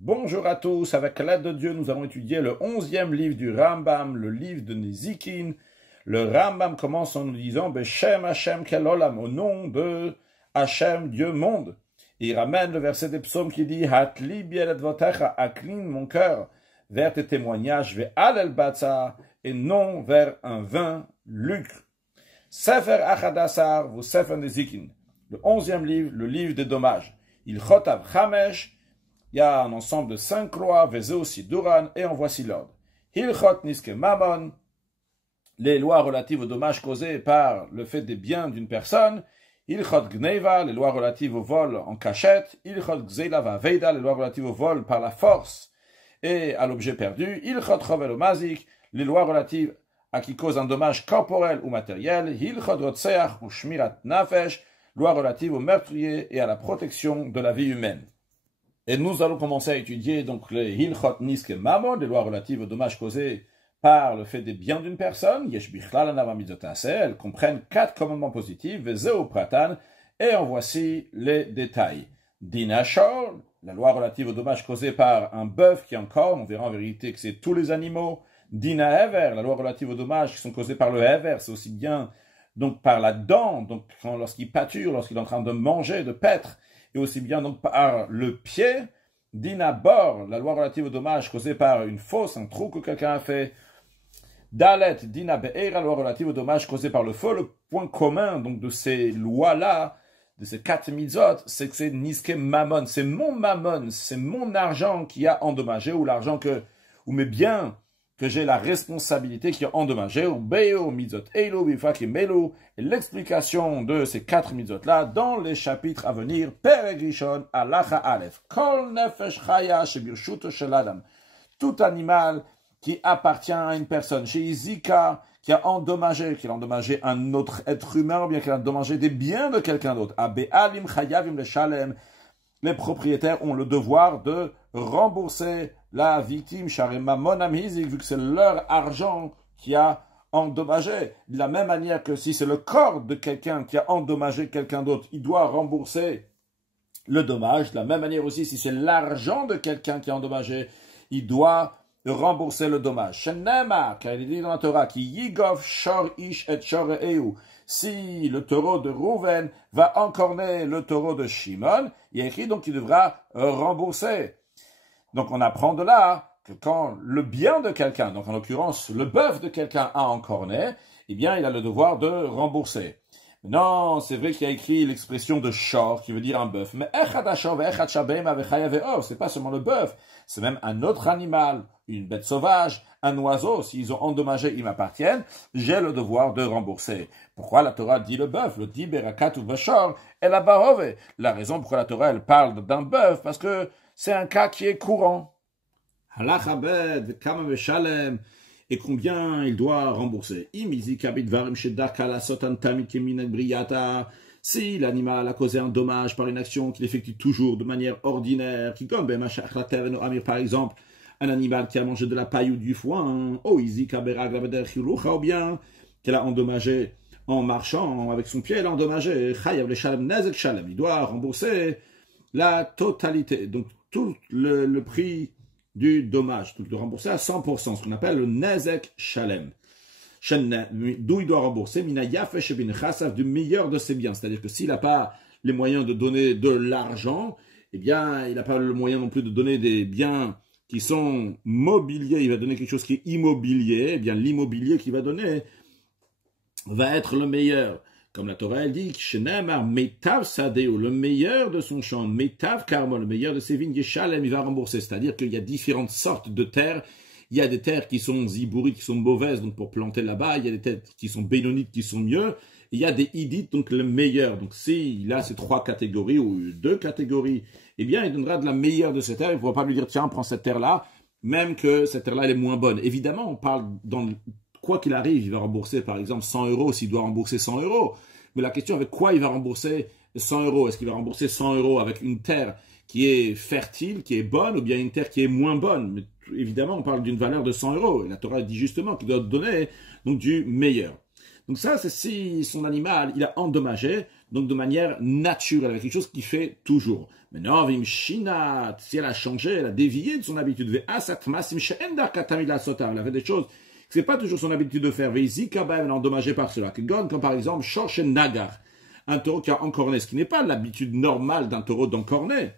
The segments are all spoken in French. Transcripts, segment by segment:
Bonjour à tous, avec l'aide de Dieu, nous allons étudier le 11e livre du Rambam, le livre de Nezikin. Le Rambam commence en nous disant « Beshem Hashem kel olam » au nom de Hashem, Dieu monde. Et il ramène le verset des psaumes qui dit « Hatli biel advotecha, incline mon cœur vers tes témoignages, ve'al el batza, et non vers un vain lucre. » Sefer Achadassar, vous Sefer Nezikin. Le 11e livre, le livre des dommages. Il chotav chamesh. Il y a un ensemble de 5 lois, Vezé aussi Duran, et en voici l'ordre. Hilchot Niske Mammon, les lois relatives aux dommages causés par le fait des biens d'une personne. Hilchot Gneva, les lois relatives au vol en cachette. Hilchot Gzeila Veida, les lois relatives au vol par la force et à l'objet perdu. Hilchot Chovel ou Mazik, les lois relatives à qui cause un dommage corporel ou matériel. Hilchot Rotseach ou Shmirat Nafesh, lois relatives au meurtrier et à la protection de la vie humaine. Et nous allons commencer à étudier donc les Hilchot Niske Mammon, les lois relatives aux dommages causés par le fait des biens d'une personne. Yesh bichlal anav mitzvot, elles comprennent 4 commandements positifs, vezeu pratan, et en voici les détails. Din hashor, la loi relative aux dommages causés par un bœuf qui est en corne, on verra en vérité que c'est tous les animaux. Din haever, la loi relative aux dommages qui sont causés par le hever, c'est aussi bien donc par la dent, donc lorsqu'il pâture, lorsqu'il est en train de manger, de paître, et aussi bien donc par le pied. Dina bor, la loi relative aux dommages causés par une fosse, un trou que quelqu'un a fait. Dalet, dina be'er, la loi relative aux dommages causés par le feu. Le point commun donc de ces lois-là, de ces 4 mitzvot, c'est que c'est niske mammon, c'est mon argent qui a endommagé, ou l'argent ou mes biens que j'ai la responsabilité qui a endommagé, ou beo mitzvot eilu, bifaki melu, et l'explication de ces 4 mitzvot-là dans les chapitres à venir, Perek Rishon, Halacha Aleph, Kol nefesh chaya shebirshut shel adam, tout animal qui appartient à une personne, chez Izika, qui a endommagé un autre être humain, ou bien qui a endommagé des biens de quelqu'un d'autre, Abe'alim chayavim leshalem, les propriétaires ont le devoir de rembourser la victime, vu que c'est leur argent qui a endommagé. De la même manière que si c'est le corps de quelqu'un qui a endommagé quelqu'un d'autre, il doit rembourser le dommage. De la même manière aussi, si c'est l'argent de quelqu'un qui a endommagé, il doit rembourser le dommage. Shenema, car il est dit dans la Torah, qui yigov shor ish et shor eu. Si le taureau de Rouven va encorner le taureau de Shimon, il y a écrit donc qu'il devra rembourser. Donc on apprend de là que quand le bien de quelqu'un, donc en l'occurrence le bœuf de quelqu'un a encorné, eh bien il a le devoir de rembourser. Non, c'est vrai qu'il y a écrit l'expression de shor qui veut dire un bœuf, mais echad hashor ve'echad shabem avechaya ve'or, c'est pas seulement le bœuf, c'est même un autre animal, une bête sauvage, un oiseau, s'ils ont endommagé, ils m'appartiennent, j'ai le devoir de rembourser. Pourquoi la Torah dit le bœuf, le dit berakatu vashor, et la barove? La raison pourquoi la Torah elle parle d'un bœuf, parce que c'est un cas qui est courant. Halachabed, kama veshalem, et combien il doit rembourser. Si l'animal a causé un dommage par une action qu'il effectue toujours de manière ordinaire, qui comme par exemple, un animal qui a mangé de la paille ou du foin, ou bien qu'elle a endommagé en marchant avec son pied, elle a endommagé, il doit rembourser la totalité, donc tout le prix du dommage, tout le rembourser à 100%, ce qu'on appelle le nezek shalem. D'où il doit rembourser, mina yafesh bin chassav, du meilleur de ses biens. C'est-à-dire que s'il n'a pas les moyens de donner de l'argent, eh bien, il n'a pas le moyen non plus de donner des biens qui sont mobiliers. Il va donner quelque chose qui est immobilier. Eh bien, l'immobilier qu'il va donner va être le meilleur. Comme la Torah, elle dit, Metav Sadeo, le meilleur de son champ, Metav Karmol, le meilleur de ses vignes, Yeshalem, il va rembourser. C'est-à-dire qu'il y a différentes sortes de terres. Il y a des terres qui sont zibourites, qui sont mauvaises, donc pour planter là-bas. Il y a des terres qui sont bénonites, qui sont mieux. Il y a des idites, donc le meilleur. Donc s'il a ces 3 catégories, ou 2 catégories, eh bien, il donnera de la meilleure de ces terres. Il ne pourra pas lui dire, tiens, prends cette terre-là, même que cette terre-là, elle est moins bonne. Évidemment, on parle quoi qu'il arrive, il va rembourser par exemple 100 € s'il doit rembourser 100 €. Mais la question avec quoi il va rembourser 100 €? Est-ce qu'il va rembourser 100 € avec une terre qui est fertile, qui est bonne, ou bien une terre qui est moins bonne? Mais évidemment, on parle d'une valeur de 100 €. Et la Torah dit justement qu'il doit donner donc du meilleur. Donc ça, c'est si son animal, il a endommagé, donc de manière naturelle, avec quelque chose qu'il fait toujours. Maintenant, Vim Shinat, si elle a changé, elle a dévié de son habitude, elle a fait des choses que c'est pas toujours son habitude de faire, elle est endommagée par cela. Comme par exemple, Shorsh Nagar, un taureau qui a encorné, ce qui n'est pas l'habitude normale d'un taureau d'encorner.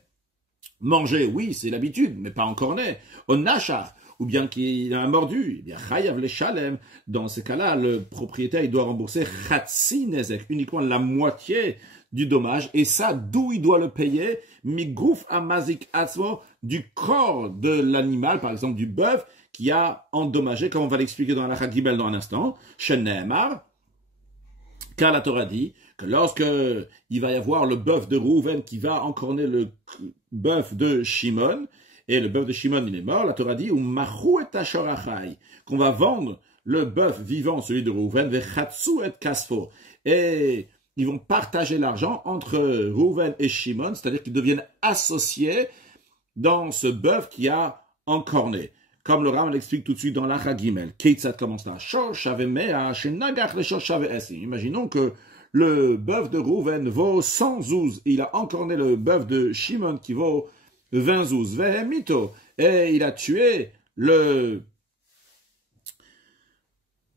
Manger, oui, c'est l'habitude, mais pas encorné. On nachar, ou bien qu'il a un mordu, eh bien, chayav le shalem. Dans ces cas-là, le propriétaire, il doit rembourser chatsi nezek, uniquement la moitié du dommage. Et ça, d'où il doit le payer? Migouf amazik atzmo, du corps de l'animal, par exemple du bœuf, qui a endommagé, comme on va l'expliquer dans la Gimel dans un instant. Shenemar, car la Torah dit que lorsque il va y avoir le bœuf de Rouven qui va encorner le bœuf de Shimon, et le bœuf de Shimon il est mort, la Torah dit qu'on va vendre le bœuf vivant, celui de Rouven, vechatsu et kasfo, et ils vont partager l'argent entre Rouven et Shimon, c'est-à-dire qu'ils deviennent associés dans ce bœuf qui a encorné. Comme le Ram l'explique tout de suite dans l'Acha Gimel. Keitzat commence là. Imaginons que le bœuf de Rouven vaut 100 zouz. Il a encorné le bœuf de Shimon qui vaut 20 zouz. Vehemito. Et il a tué le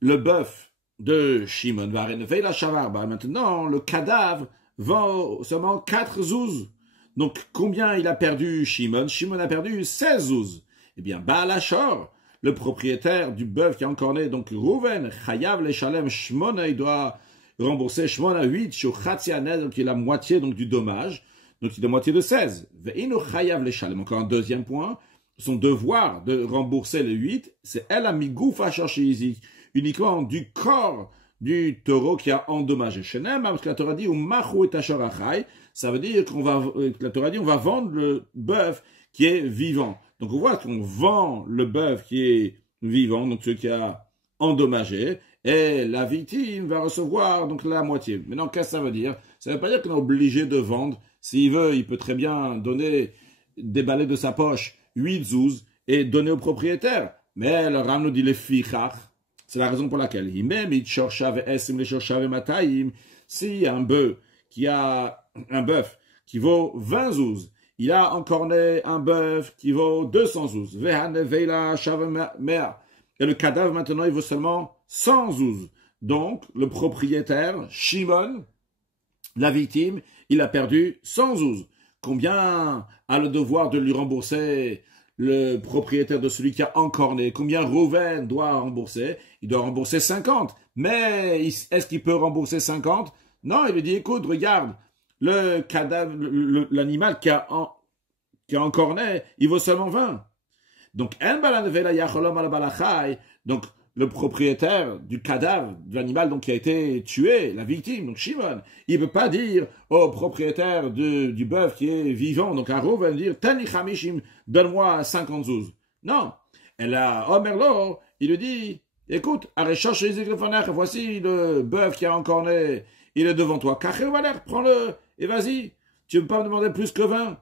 bœuf de Shimon. Maintenant, le cadavre vaut seulement 4 zouz. Donc, combien il a perdu Shimon? Shimon a perdu 16 zouz. Eh bien, Baal Hachor, le propriétaire du bœuf qui a encorné, donc Rouven, Chayav le Shalem Shmona, il doit rembourser Shmona 8, Shochatzianed, donc il a la moitié donc, du dommage, donc il a la moitié de 16. Ve'inu Chayav le Shalem, encore un deuxième point, son devoir de rembourser les 8, c'est El Amigouf Hachor Sheizik, uniquement du corps du taureau qui a endommagé. Shenem, parce que la Torah dit, Umachu et Hachor Achai, ça veut dire la Torah dit, on va vendre le bœuf qui est vivant. Donc on voit qu'on vend le bœuf qui est vivant, donc celui qui a endommagé, et la victime va recevoir donc la moitié. Maintenant, qu'est-ce que ça veut dire? Ça ne veut pas dire qu'on est obligé de vendre. S'il veut, il peut très bien déballer de sa poche 8 zouz et donner au propriétaire. Mais le Ram nous dit les fichach. C'est la raison pour laquelle si un bœuf qui vaut 20 zouz, il a encorné un bœuf qui vaut 200 zouz. Et le cadavre, maintenant, il vaut seulement 100 zouz. Donc, le propriétaire, Shimon, la victime, il a perdu 100 zouz. Combien a le devoir de lui rembourser le propriétaire de celui qui a encorné? Combien Rouven doit rembourser? Il doit rembourser 50. Mais est-ce qu'il peut rembourser 50? Non, il lui dit, écoute, regarde, le cadavre, l'animal qui a encorné, il vaut seulement 20. Donc, donc le propriétaire du cadavre de l'animal donc qui a été tué, la victime, donc Shimon, il ne peut pas dire au propriétaire du bœuf qui est vivant, donc Aro va dire Tani Chamishim, donne-moi 50 zouz. Non. Et là, Omerlo, il lui dit, écoute, voici le bœuf qui a encorné, il est devant toi. Prends-le et vas-y. Tu ne peux pas me demander plus que 20.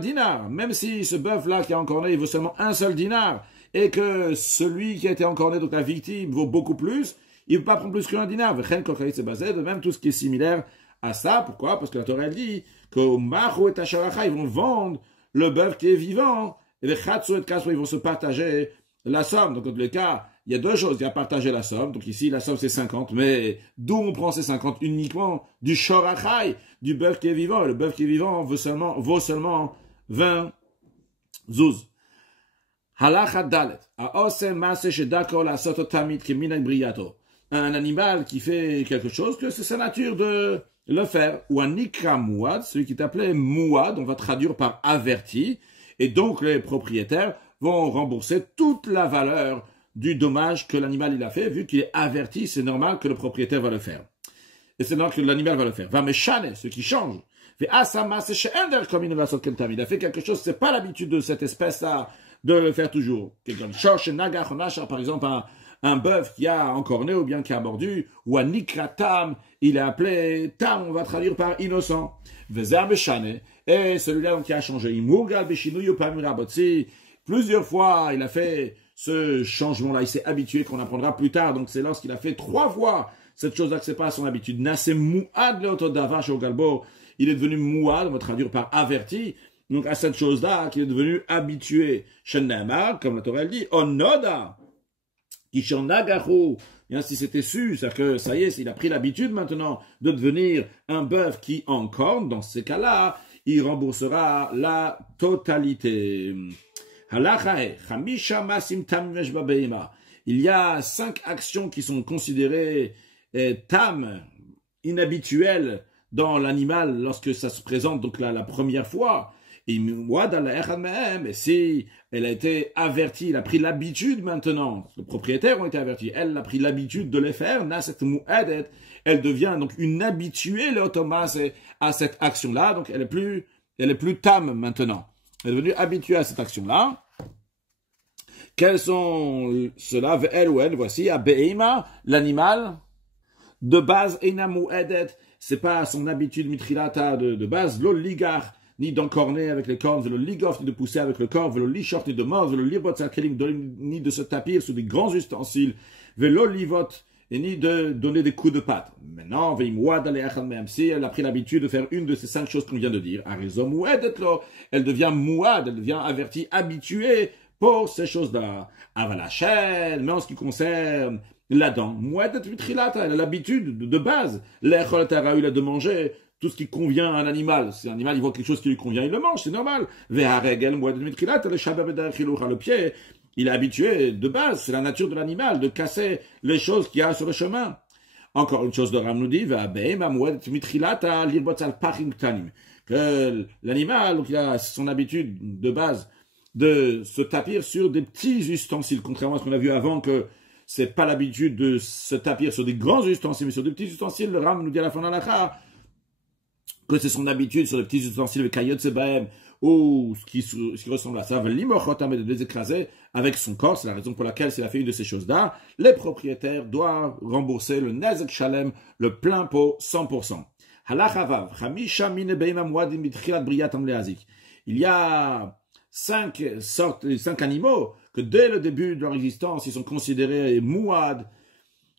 Dinar, même si ce bœuf-là qui a encorné, il vaut seulement un seul dinar, et que celui qui a été encorné, donc la victime, vaut beaucoup plus, il ne peut pas prendre plus qu'un dinar. De même tout ce qui est similaire à ça. Pourquoi? Parce que la Torah dit qu'au Machu et Tasharacha, ils vont vendre le bœuf qui est vivant, et les Chatsu et Kaswa, ils vont se partager la somme. Donc, dans tous les cas, il y a deux choses. Il y a partager la somme. Donc ici, la somme, c'est 50. Mais d'où on prend ces 50? Uniquement du Shorachai, du bœuf qui est vivant. Et le bœuf qui est vivant vaut seulement 20 zouz. Halacha dalet. Un animal qui fait quelque chose, que c'est sa nature de le faire. Ou un ikra mouad, celui qui est appelé mouad, on va traduire par averti. Et donc, les propriétaires vont rembourser toute la valeur du dommage que l'animal il a fait, vu qu'il est averti, c'est normal que le propriétaire va le faire. Et c'est normal que l'animal va le faire. Va me chane, ce qui change. Il a fait quelque chose, c'est pas l'habitude de cette espèce-là de le faire toujours. Par exemple, un bœuf qui a encorné ou bien qui a mordu, ou un nikratam, il est appelé tam, on va traduire par innocent. Et celui-là qui a changé, Plusieurs fois, il a fait ce changement-là. Il s'est habitué, qu'on apprendra plus tard. Donc, c'est lorsqu'il a fait 3 fois cette chose-là que c'est pas son habitude. Nase mouad leotodavash au galbo. Il est devenu mouad, on va traduire par averti. Donc, à cette chose-là, qu'il est devenu habitué. Shennemar, comme la Torah dit, onoda. Kishonagahu. Bien, si c'était su, c'est-à-dire que ça y est, il a pris l'habitude maintenant de devenir un bœuf qui encorne, dans ces cas-là, il remboursera la totalité. Il y a 5 actions qui sont considérées tam, inhabituelles dans l'animal lorsque ça se présente donc la première fois. Et si elle a été avertie, elle a pris l'habitude maintenant, les propriétaires ont été avertis, elle a pris l'habitude de les faire, elle devient donc une habituée à cette action-là, donc elle est plus tam maintenant. Elle est devenue habituée à cette action-là. Quels sont ceux-là? Voici, à Be'ema, l'animal, de base, c'est pas son habitude mitrilata de base, l'oligar, ni d'encorner avec les cornes, le ligof, ni de pousser avec le corps, le lichort, ni de mordre, le libot, ni de se tapir sur des grands ustensiles, l'olivot, et ni de donner des coups de patte. Maintenant, même si elle a pris l'habitude de faire une de ces 5 choses qu'on vient de dire, elle devient mouad, elle devient avertie, habituée pour ces choses-là. Avalachel, mais en ce qui concerne la dent, elle a l'habitude de base, l'echol taraül de manger tout ce qui convient à un animal. Si un animal, il voit quelque chose qui lui convient, il le mange, c'est normal. Le pied, il est habitué de base, c'est la nature de l'animal, de casser les choses qu'il y a sur le chemin. Encore une chose de Ram nous dit, que l'animal, il a son habitude de base de se tapir sur des petits ustensiles, contrairement à ce qu'on a vu avant que c'est pas l'habitude de se tapir sur des grands ustensiles, mais sur des petits ustensiles. Le Ram nous dit à la fin de la que c'est son habitude sur les petits ustensiles, le kayot sebaem, ou ce qui ressemble à ça, de les écraser avec son corps. C'est la raison pour laquelle s'il a fait une de ces choses-là, les propriétaires doivent rembourser le nezek shalem, le plein pot, 100%. Il y a 5 animaux que dès le début de leur existence, ils sont considérés mouad,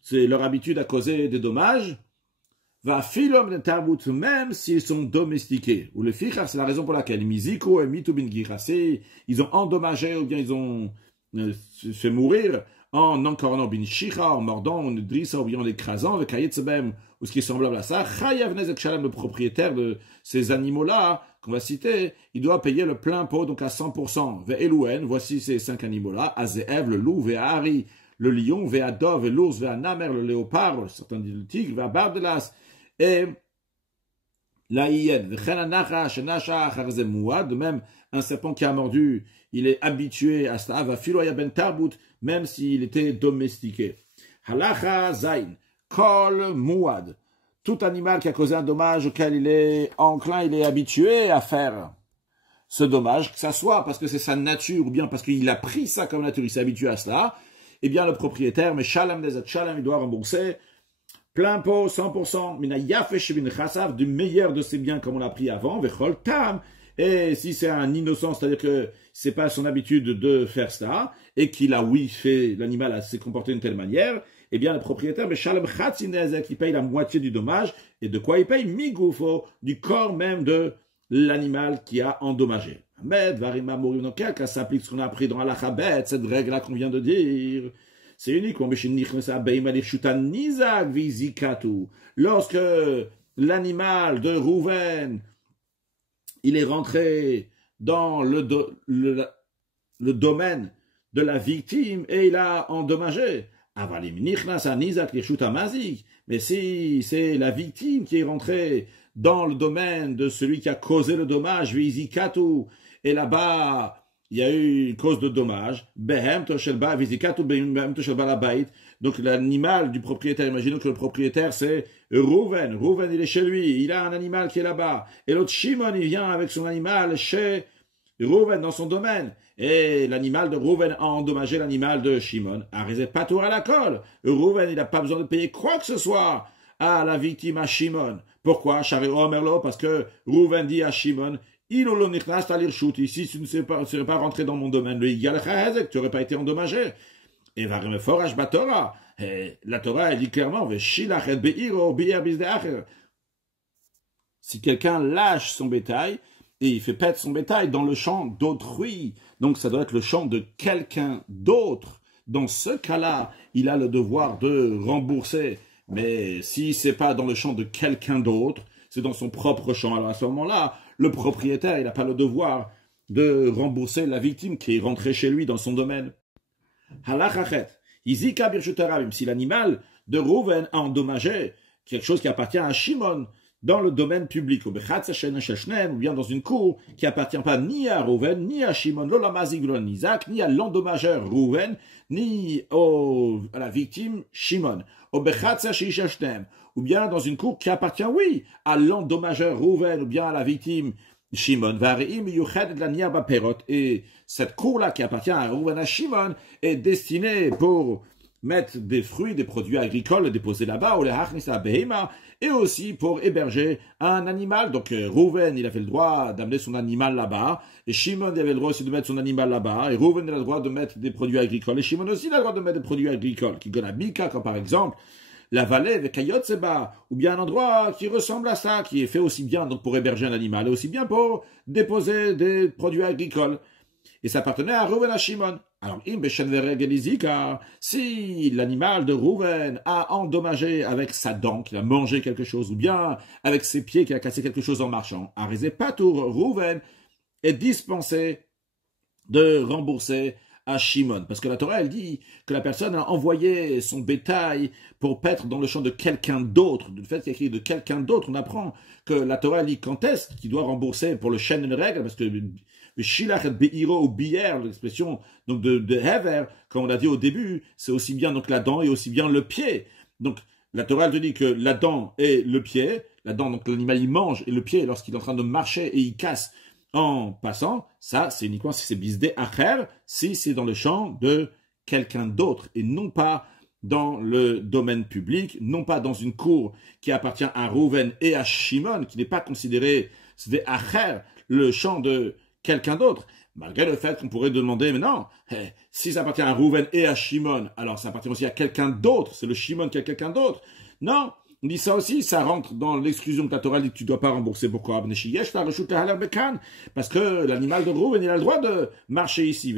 c'est leur habitude à causer des dommages. Va filom de tarbout, même s'ils sont domestiqués. Ou le fichar, c'est la raison pour laquelle Miziko et Mitubin Girase, ils ont endommagé ou bien ils ont fait mourir en encornant bin shicha, en mordant, en drissa ou bien en écrasant, le kayet sebem, ou ce qui est semblable à ça. Chayav nezek shalem, le propriétaire de ces animaux-là, qu'on va citer, il doit payer le plein pot, donc à 100%. Ve elouen, voici ces 5 animaux-là. Azeev, le loup, ve hari, le lion, ve adov, ve l'ours, ve anamer, le léopard, certains disent le tigre, ve bardelas, et la hyène, de même, un serpent qui a mordu, il est habitué à cela, va filoya ben tarbout, même s'il était domestiqué. Halacha zain, kol mouad, tout animal qui a causé un dommage auquel il est enclin, il est habitué à faire ce dommage, que ça soit parce que c'est sa nature, ou bien parce qu'il a pris ça comme nature, il s'est habitué à cela, eh bien le propriétaire, mais shalom des shalom, il doit rembourser plein pot, 100%, mina yafesh bin chassav, du meilleur de ses biens comme on l'a pris avant, vechol tam, et si c'est un innocent, c'est-à-dire que c'est pas son habitude de faire ça, et qu'il a, oui, fait, l'animal s'est comporté d'une telle manière, eh bien, le propriétaire, mais shalom chatzinezek, il paye la moitié du dommage, et de quoi il paye? Migoufo, du corps même de l'animal qui a endommagé. Mais, varima mourir dans quel cas s'applique ce qu'on a appris dans Alachabet, cette règle-là qu'on vient de dire. C'est uniquement lorsque l'animal de Rouven, il est rentré dans le domaine de la victime et il a endommagé. Mais si c'est la victime qui est rentrée dans le domaine de celui qui a causé le dommage, et là-bas, il y a eu une cause de dommage. Donc l'animal du propriétaire, imaginons que le propriétaire c'est Rouven. Rouven il est chez lui, il a un animal qui est là-bas. Et l'autre Shimon il vient avec son animal chez Rouven dans son domaine. Et l'animal de Rouven a endommagé l'animal de Shimon. Arrêtez pas tout à la colle. Rouven il n'a pas besoin de payer quoi que ce soit à la victime, à Shimon. Pourquoi? Parce que Rouven dit à Shimon, Il ou l'onichnas talir shoot. Ici, tu ne serais pas rentré dans mon domaine. Le Yigal Chahazek, tu n'aurais pas été endommagé. Et va me forage Torah. La Torah, elle dit clairement, si quelqu'un lâche son bétail, et il fait paître son bétail dans le champ d'autrui, donc ça doit être le champ de quelqu'un d'autre. Dans ce cas-là, il a le devoir de rembourser. Mais si c'est pas dans le champ de quelqu'un d'autre, c'est dans son propre champ. Alors à ce moment-là, le propriétaire, il n'a pas le devoir de rembourser la victime qui est rentrée chez lui dans son domaine. Halachachet, Izika Birchutarabim, si l'animal de Rouven a endommagé quelque chose qui appartient à Shimon dans le domaine public, ou bien dans une cour qui appartient pas ni à Rouven, ni à Shimon, ni à l'endommageur Rouven, ni à la victime Shimon, ou bien dans une cour qui appartient, oui, à l'endommageur Rouven, ou bien à la victime Shimon, et cette cour-là qui appartient à Rouven à Shimon est destinée pour mettre des fruits, des produits agricoles déposés là-bas, et aussi pour héberger un animal. Donc Rouven, il avait le droit d'amener son animal là-bas, et Shimon il avait le droit aussi de mettre son animal là-bas, et Rouven il a le droit de mettre des produits agricoles, et Shimon aussi il a le droit de mettre des produits agricoles, qui donnent à Bika, comme par exemple la vallée avec Kayotseba, ou bien un endroit qui ressemble à ça, qui est fait aussi bien donc pour héberger un animal, et aussi bien pour déposer des produits agricoles. Et ça appartenait à Rouven à Shimon. Alors, si l'animal de Rouven a endommagé avec sa dent, qu'il a mangé quelque chose, ou bien avec ses pieds, qu'il a cassé quelque chose en marchant, Arizé Patour, Rouven est dispensé de rembourser à Shimon. Parce que la Torah, elle dit que la personne a envoyé son bétail pour paître dans le champ de quelqu'un d'autre. Du fait qu'il y a écrit de quelqu'un d'autre, on apprend que la Torah dit quand est-ce qu'il doit rembourser pour le chêne de règle, parce que Shilach et Be'iro ou Bier, l'expression donc de Hever, comme on l'a dit au début, c'est aussi bien donc la dent et aussi bien le pied. Donc la Torah te dit que la dent et le pied, la dent donc l'animal il mange et le pied lorsqu'il est en train de marcher et il casse en passant, ça c'est uniquement si c'est bisdé acher, si c'est dans le champ de quelqu'un d'autre et non pas dans le domaine public, non pas dans une cour qui appartient à Rouven et à Shimon, qui n'est pas considéré bisdé acher, le champ de quelqu'un d'autre, malgré le fait qu'on pourrait demander, mais non, si ça appartient à Rouven et à Shimon, alors ça appartient aussi à quelqu'un d'autre, c'est le Shimon qui a quelqu'un d'autre. Non, on dit ça aussi, ça rentre dans l'exclusion que la Torah dit que tu ne dois pas rembourser. Pourquoi? Parce que l'animal de Rouven, il a le droit de marcher ici.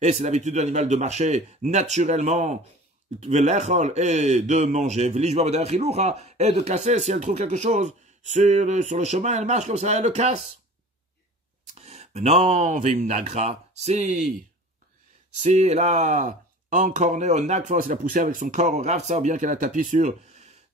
Et c'est l'habitude de l'animal de marcher naturellement, et de manger, et de casser si elle trouve quelque chose sur le chemin, elle marche comme ça, elle le casse. Mais non, Vimnagra, si elle a encorné au Nakfa, si elle a poussé avec son corps au Rafsa, ou bien qu'elle a tapé sur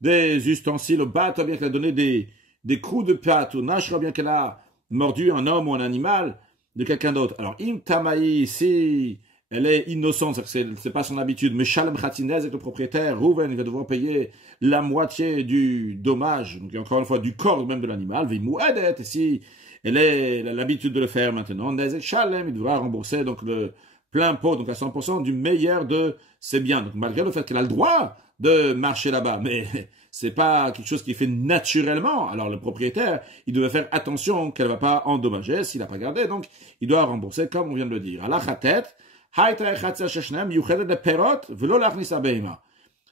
des ustensiles au bat, ou bien qu'elle a donné des coups de patte au Nashra, ou bien qu'elle a mordu un homme ou un animal de quelqu'un d'autre. Alors, Im Tamaï, si elle est innocente, c'est pas son habitude, mais Shalem Khatinez avec le propriétaire, Rouven, il va devoir payer la moitié du dommage, donc encore une fois, du corps même de l'animal, Vimouadet, et si elle a l'habitude de le faire maintenant, Shalem, il devra rembourser donc le plein pot, donc à 100% du meilleur de ses biens. Donc malgré le fait qu'elle a le droit de marcher là-bas, mais c'est pas quelque chose qui est fait naturellement. Alors le propriétaire, il devait faire attention qu'elle ne va pas endommager s'il n'a pas gardé, donc il doit rembourser comme on vient de le dire.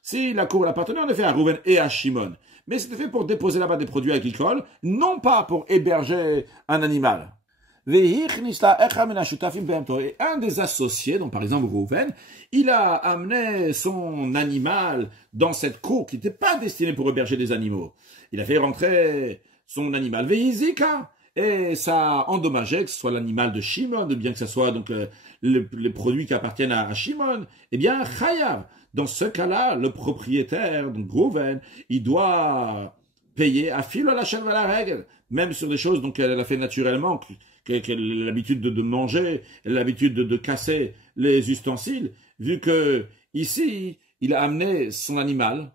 Si la cour appartenait en effet à Rouven et à Shimon, mais c'était fait pour déposer là-bas des produits agricoles, non pas pour héberger un animal. Et un des associés, donc par exemple Rouven, il a amené son animal dans cette cour qui n'était pas destinée pour héberger des animaux. Il a fait rentrer son animal Veizika, et ça a endommagé, que ce soit l'animal de Shimon, ou bien que ce soit donc les produits qui appartiennent à Shimon, eh bien Chayav. Dans ce cas-là, le propriétaire, donc Rouven, il doit payer à fil à la chaîne à la règle, même sur des choses donc qu'elle a fait naturellement, qu'elle a l'habitude de manger, elle a l'habitude de casser les ustensiles, vu que ici, il a amené son animal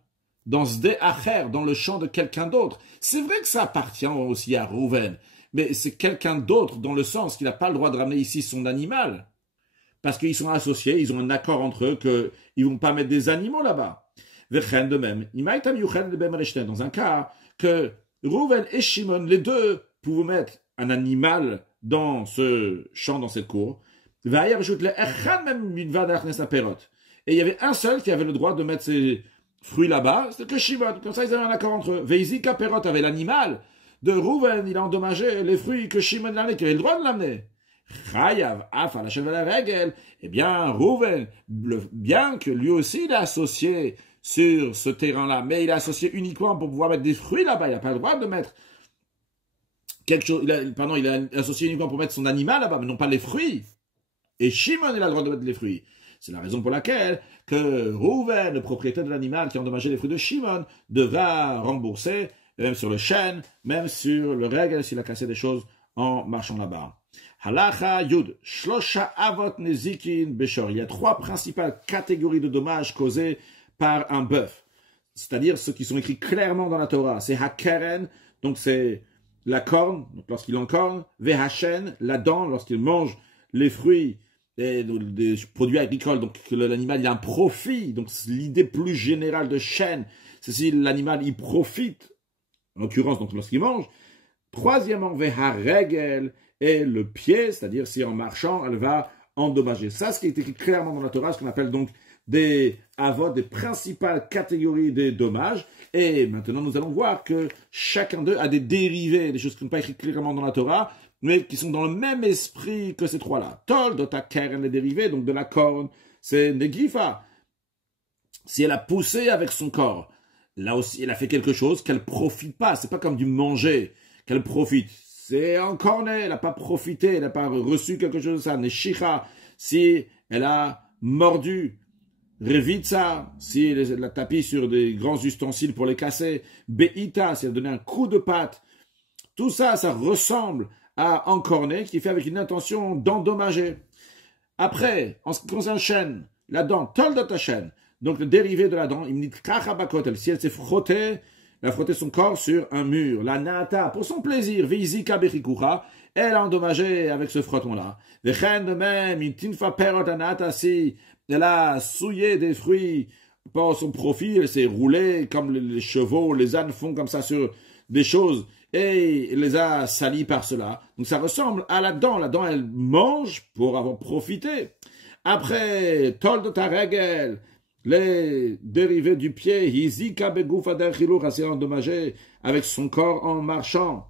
dans ce déacher, dans le champ de quelqu'un d'autre. C'est vrai que ça appartient aussi à Rouven, mais c'est quelqu'un d'autre dans le sens qu'il n'a pas le droit de ramener ici son animal. Parce qu'ils sont associés, ils ont un accord entre eux qu'ils ne vont pas mettre des animaux là-bas. De même, dans un cas que Rouven et Shimon, les deux pouvons mettre un animal dans ce champ, dans cette cour. Et il y avait un seul qui avait le droit de mettre ses fruits là-bas, c'était que Shimon. Comme ça, ils avaient un accord entre eux. Veizika Perot avait l'animal de Rouven, il a endommagé les fruits que Shimon l'amenait, qui avait le droit de l'amener. Chayav, Af, la cheval à la règle. Eh bien, Rouven, bien que lui aussi il est associé sur ce terrain-là, mais il est associé uniquement pour pouvoir mettre des fruits là-bas, il n'a pas le droit de mettre quelque chose, il est associé uniquement pour mettre son animal là-bas, mais non pas les fruits. Et Shimon, il a le droit de mettre les fruits. C'est la raison pour laquelle que Rouven, le propriétaire de l'animal qui a endommagé les fruits de Shimon, devra rembourser, même sur le chêne, même sur le règle, s'il a cassé des choses en marchant là-bas. Halacha Yud, Shlosha Avot Nezikin Beshor. Il y a 3 principales catégories de dommages causés par un bœuf. C'est-à-dire ceux qui sont écrits clairement dans la Torah. C'est Hakeren, donc c'est la corne, donc lorsqu'il encorne, Vehashen, la dent, lorsqu'il mange les fruits et des produits agricoles, donc que l'animal il a un profit. Donc l'idée plus générale de chaîne, c'est si l'animal il profite, en l'occurrence donc lorsqu'il mange. Troisièmement, Veharegel, et le pied, c'est-à-dire si en marchant, elle va endommager. Ça, ce qui est écrit clairement dans la Torah, ce qu'on appelle donc des avot, des principales catégories des dommages. Et maintenant, nous allons voir que chacun d'eux a des dérivés, des choses qui ne sont pas écrites clairement dans la Torah, mais qui sont dans le même esprit que ces 3-là. Tol, dota, keren, les dérivés, donc de la corne, c'est negifa. Si elle a poussé avec son corps, là aussi, elle a fait quelque chose qu'elle profite pas. C'est pas comme du manger qu'elle profite. C'est encorné, elle n'a pas profité, elle n'a pas reçu quelque chose de ça. Neshicha, si elle a mordu. Revitza, si elle a tapé sur des grands ustensiles pour les casser. Beita, si elle a donné un coup de patte. Tout ça, ça ressemble à encorné, qui fait avec une intention d'endommager. Après, en ce qui concerne chêne, la dent, tol de ta chaîne, donc le dérivé de la dent, il me dit kachabakotel, si elle s'est frottée, elle a frotté son corps sur un mur. La nata, pour son plaisir, vizika bechikura, elle a endommagé avec ce frottement-là. Vechen de même, une tinfa perot anata, si elle a souillé des fruits pour son profit, elle s'est roulée comme les chevaux, les ânes font comme ça sur des choses, et elle les a salis par cela. Donc ça ressemble à la dent. La dent, elle mange pour avoir profité. Après, tol de ta règle, les dérivés du pied, Hizika begoufa derchilou, s'est endommagé avec son corps en marchant.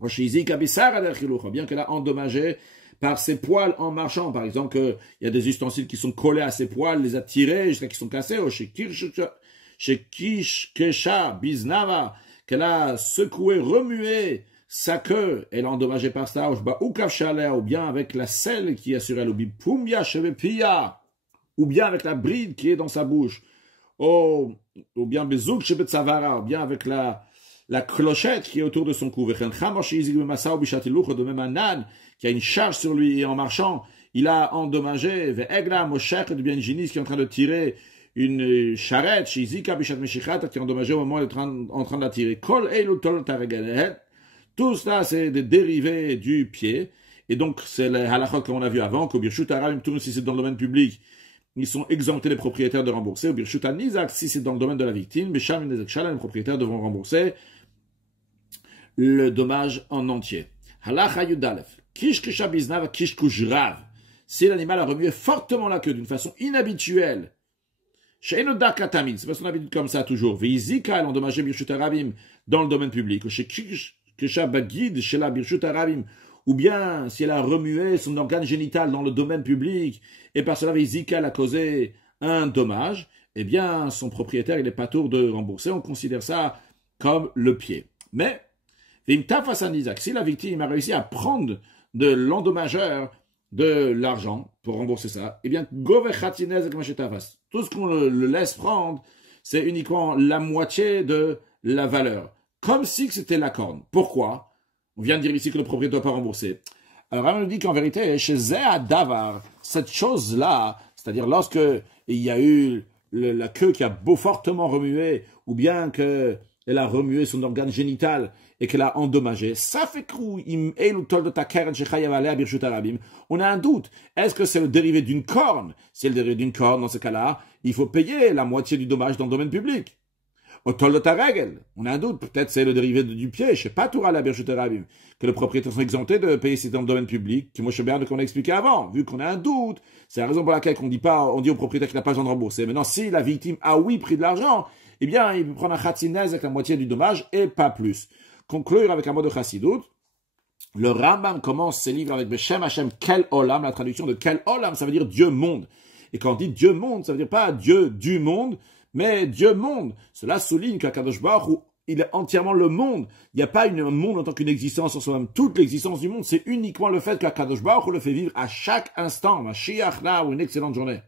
Hizika bisara derchilou, bien qu'elle a endommagé par ses poils en marchant. Par exemple, il y a des ustensiles qui sont collés à ses poils, les a tirés jusqu'à qu'ils sont cassés. Chez Kishkesha biznava, qu'elle a secoué, remué sa queue, elle a endommagé par ça, ou bien avec la selle qui est sur elle, ou bien avec la bride qui est dans sa bouche, ou bien ou bien avec la clochette qui est autour de son cou. De même un âne qui a une charge sur lui et en marchant, il a endommagé. Bien Ginis qui est en train de tirer une charrette, qui est endommagé au moment où il est en train de la tirer. Tout cela, c'est des dérivés du pied. Et donc, c'est les halachot qu'on a vu avant, qu'au Birshut Harabim, tout si c'est dans le domaine public, ils sont exemptés les propriétaires de rembourser. Au Birshut Nizak, si c'est dans le domaine de la victime, mais Sham Nizak Shalom, les propriétaires devront rembourser le dommage en entier. Halacha Yudalef. Kishkesha biznav kishkushrav. Si l'animal a remué fortement la queue d'une façon inhabituelle, chez Enodakatamin, c'est pas son habitude comme ça toujours. Veizika, elle a endommagé Birshut Harabim dans le domaine public. Chez Kishkesha bagid, chez la Birshut Harabim, ou bien si elle a remué son organe génital dans le domaine public, et par cela Veizika, elle a causé un dommage, eh bien, son propriétaire, il n'est pas tour de rembourser. On considère ça comme le pied. Mais, si la victime a réussi à prendre de l'endommageur de l'argent pour rembourser ça, eh bien, tout ce qu'on le laisse prendre, c'est uniquement la moitié de la valeur. Comme si c'était la corne. Pourquoi? On vient de dire ici que le propriétaire ne doit pas rembourser. Alors, on nous dit qu'en vérité, chez Zéa Davar, cette chose-là, c'est-à-dire lorsque il y a eu la queue qui a fortement remué, ou bien qu'elle a remué son organe génital et qu'elle a endommagé, ça fait on a un doute. Est-ce que c'est le dérivé d'une corne? Si c'est le dérivé d'une corne, dans ce cas-là, il faut payer la moitié du dommage dans le domaine public. Otol de Taragel. On a un doute. Peut-être c'est le dérivé du pied. Je sais pas, Torah la Birchut Rabim. Que le propriétaire soit exempté de payer si c'est dans le domaine public. Que moi, je sais bien qu'on a expliqué avant. Vu qu'on a un doute. C'est la raison pour laquelle on dit au propriétaire qu'il n'a pas besoin de rembourser. Maintenant, si la victime a oui pris de l'argent, eh bien, il peut prendre un Khatsinez avec la moitié du dommage et pas plus. Conclure avec un mot de Chassidut. Le Rambam commence ses livres avec Beshem Hashem Kel Olam. La traduction de Kel Olam, ça veut dire Dieu monde. Et quand on dit Dieu monde, ça veut dire pas Dieu du monde, mais Dieu monde. Cela souligne qu'Akadosh Baruch Hu, il est entièrement le monde. Il n'y a pas un monde en tant qu'une existence en soi-même. Toute l'existence du monde, c'est uniquement le fait qu'Akadosh Baruch Hu le fait vivre à chaque instant. Mashiach là, ou une excellente journée.